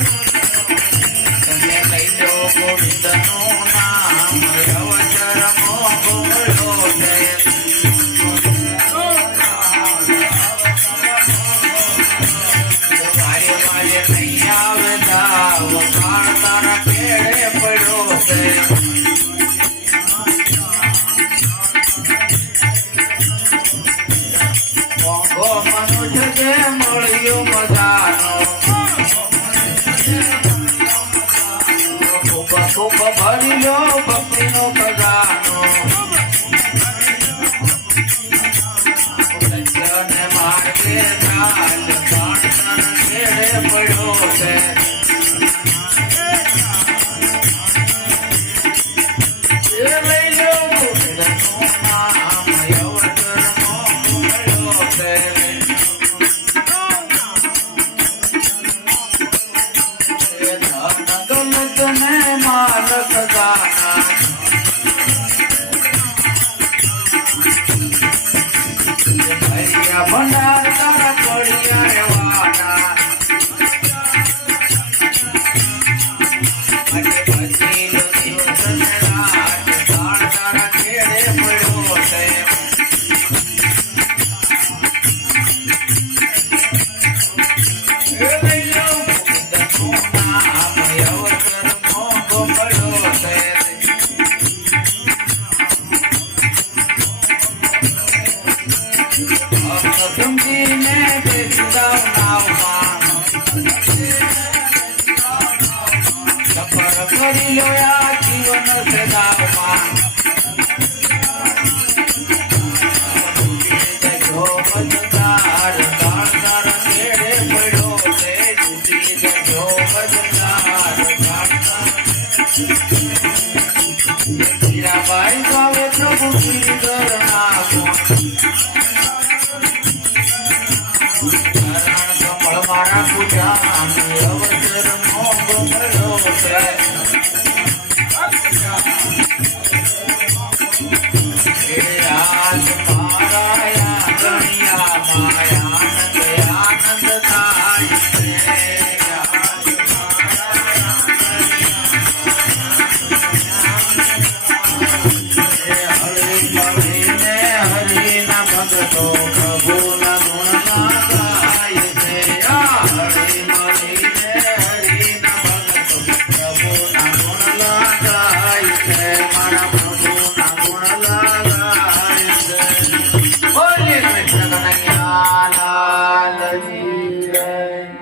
તમે લઈ લો ગોવિંદનું નામ અવસર મોકલો છે વારે વારે નહીં આવતા વખાણ તારા કેળે પડ્યો છે મનુષ્ય જે મળ્યો મજાનો ખૂબ ભરી લો ભક્તિનો ખજાનો સત્યને માર્ગે ચાલ પ્રાણ કેળે પડ્યો છે લઈ લો ગોવિંદનું નામ અવસર મોકલ્યો છે ભંડાર તારા પડ્યા રેવાના અને પછી દિવસ રાત તાળ તારા ખેડે પડ્યો છે લઈ લો ગોવિંદનું નામ અવસર મોકો પડ્યો છે સમજીને બેસતા નાવમાં સફર કરી લો આ જીવન સદાવમાં જજો મજદાર તાળ તારા કેળે પડ્યો છે તૂટી જજો મજદાર મીરાબાઈ ગાવે પ્રભુ ગિરધર નામ મારા પૂજા અવસર મોકલ્યો છે આજ મારા ગણિયા માયા આનંદ થાય છે